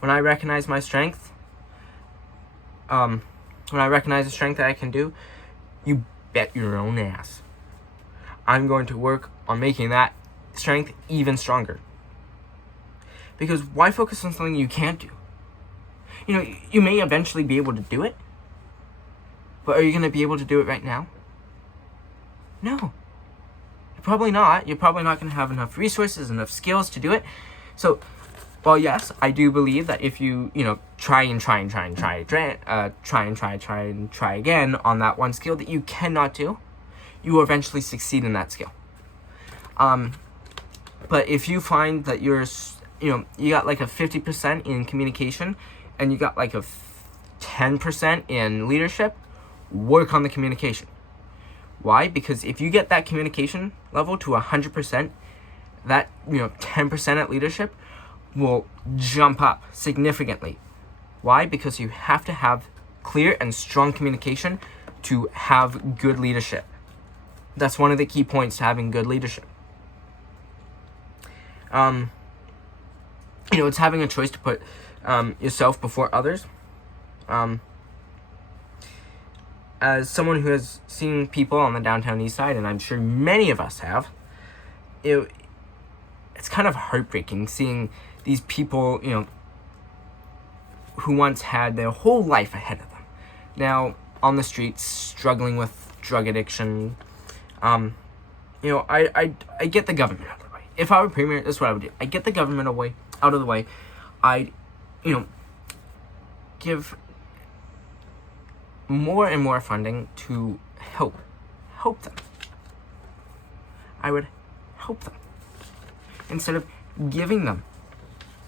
When I recognize my strength, when I recognize the strength that I can do, you bet your own ass I'm going to work on making that strength even stronger. Because why focus on something you can't do? You know, you may eventually be able to do it, but are you going to be able to do it right now? No. You're probably not. You're probably not going to have enough resources, enough skills to do it. So, well, yes, I do believe that if you, try again on that one skill that you cannot do, you will eventually succeed in that skill. But if you find that you got like a 50% in communication and you got like a 10% in leadership, work on the communication. Why? Because if you get that communication level to 100%, that 10% at leadership will jump up significantly. Why? Because you have to have clear and strong communication to have good leadership. That's one of the key points to having good leadership. It's having a choice to put yourself before others. As someone who has seen people on the downtown east side, and I'm sure many of us have, it's kind of heartbreaking seeing these people, who once had their whole life ahead of them, now on the streets struggling with drug addiction. I get the government out of the way. If I were premier, that's what I would do. I get the government out of the way. I'd, give more and more funding to help them. I would help them instead of giving them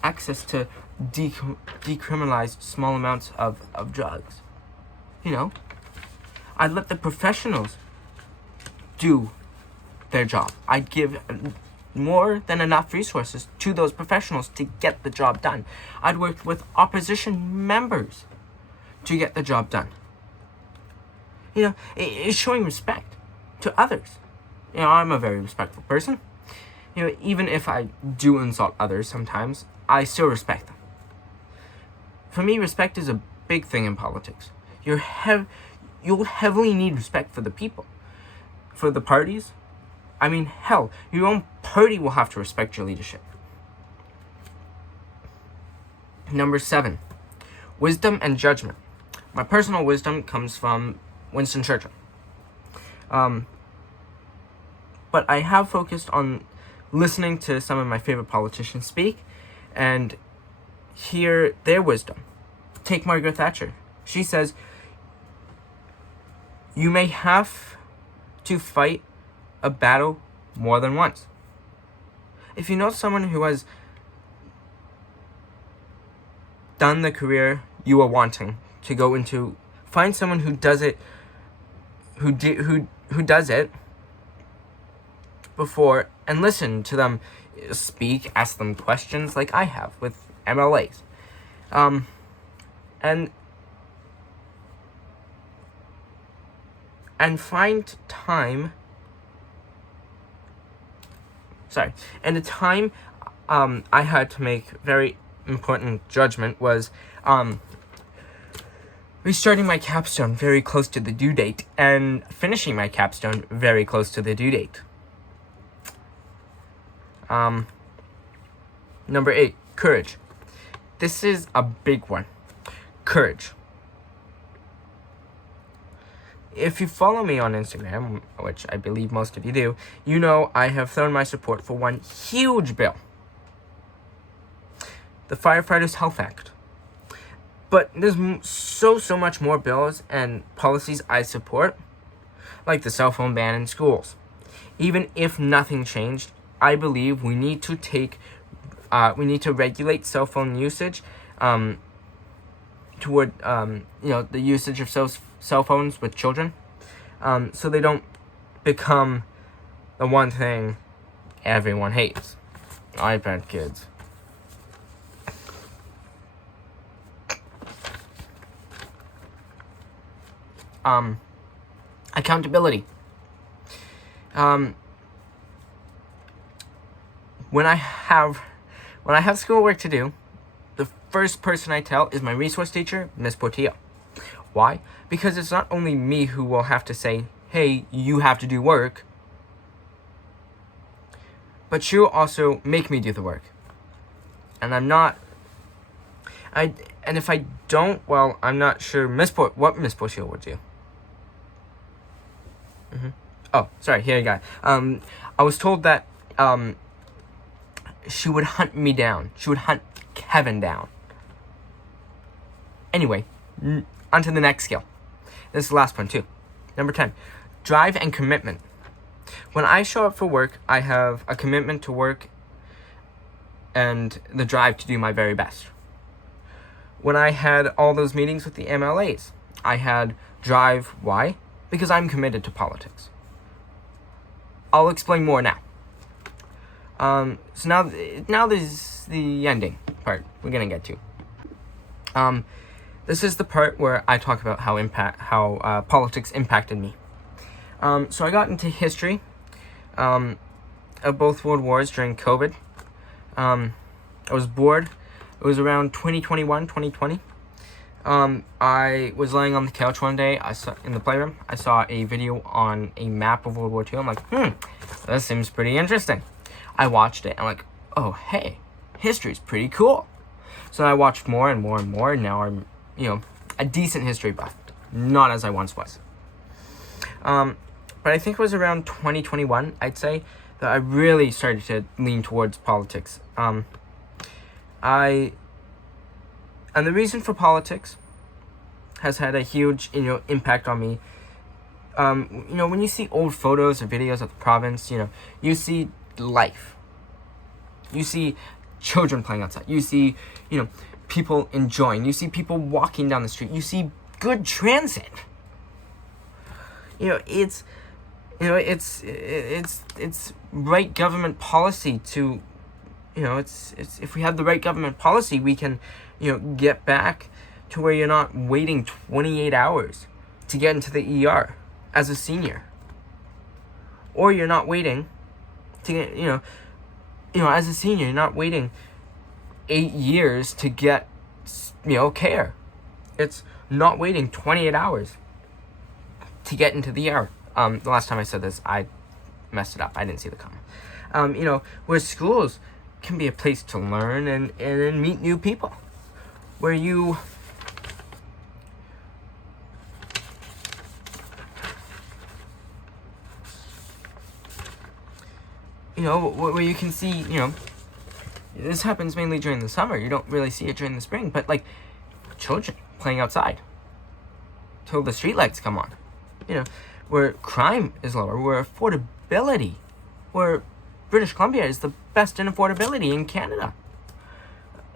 access to decriminalized small amounts of drugs. I'd let the professionals do their job. I'd give more than enough resources to those professionals to get the job done. I'd work with opposition members to get the job done. It's showing respect to others. I'm a very respectful person. Even if I do insult others sometimes, I still respect them. For me, respect is a big thing in politics. You'll heavily need respect for the people. For the parties, hell, your own party will have to respect your leadership. Number 7, wisdom and judgment. My personal wisdom comes from Winston Churchill. But I have focused on listening to some of my favorite politicians speak and hear their wisdom. Take Margaret Thatcher. She says, you may have to fight a battle more than once. If you know someone who has done the career you are wanting to go into find someone who does it, who does it before, and listen to them speak, ask them questions like I have with MLAs. And find time. And the time I had to make very important judgment was restarting my capstone very close to the due date and finishing my capstone very close to the due date. Number 8, courage. This is a big one. Courage. If you follow me on Instagram, which I believe most of you do, you know I have thrown my support for one huge bill. The Firefighters Health Act. But there's so much more bills and policies I support, like the cell phone ban in schools. Even if nothing changed, I believe we need to regulate cell phone usage toward the usage of cell phones with children, so they don't become the one thing everyone hates. iPad kids. Accountability. When I have schoolwork to do, the first person I tell is my resource teacher, Miss Portillo. Why? Because it's not only me who will have to say, hey, you have to do work, but she'll also make me do the work. And if I don't, well, I'm not sure what Miss Portillo would do. Oh, sorry, here you go. I was told that she would hunt me down. She would hunt Kevin down. Anyway, on to the next skill. This is the last one too. Number 10, drive and commitment. When I show up for work, I have a commitment to work and the drive to do my very best. When I had all those meetings with the MLAs, I had drive. Why? Because I'm committed to politics. I'll explain more now. So now there's the ending part we're gonna get to. This is the part where I talk about how politics impacted me. So I got into history of both world wars during COVID. I was bored. It was around 2021, 2020. I was laying on the couch one day. In the playroom. I saw a video on a map of World War II. I'm like, that seems pretty interesting. I watched it. I'm like, oh, hey, history's pretty cool. So I watched more and more and more. And now I'm, a decent history buff. Not as I once was. But I think it was around 2021, I'd say, that I really started to lean towards politics. And the reason for politics has had a huge, impact on me. When you see old photos or videos of the province, you see life. You see children playing outside. You see, people enjoying. You see people walking down the street. You see good transit. It's right government policy to, it's if we have the right government policy, we can, get back to where you're not waiting 28 hours to get into the ER as a senior. Or you're not waiting to get, as a senior, you're not waiting 8 years to get, care. It's not waiting 28 hours to get into the ER. The last time I said this, I messed it up. I didn't see the comment. Where schools can be a place to learn and meet new people. Where you where you can see, this happens mainly during the summer. You don't really see it during the spring, but like children playing outside till the streetlights come on. Where crime is lower, where affordability, where British Columbia is the best in affordability in Canada.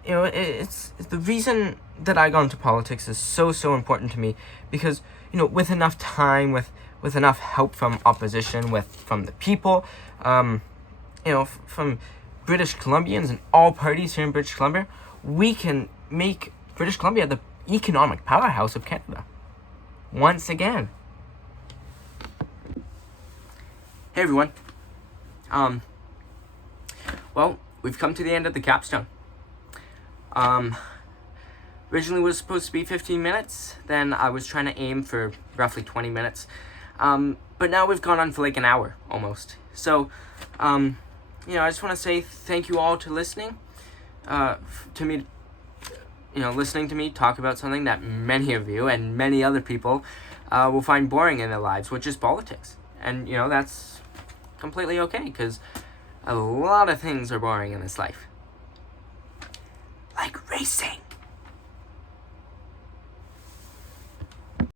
It's the reason that I got into politics is so important to me because, you know, with enough time, with enough help from opposition, from the people, you know, from British Columbians and all parties here in British Columbia, we can make British Columbia the economic powerhouse of Canada. Once again. Hey everyone. Well, we've come to the end of the capstone. Originally was supposed to be 15 minutes, then I was trying to aim for roughly 20 minutes. But now we've gone on for like an hour almost. So, you know, I just want to say thank you all to listening to me, you know, listening to me talk about something that many of you and many other people will find boring in their lives, which is politics. And, you know, that's completely okay, because a lot of things are boring in this life. Like racing.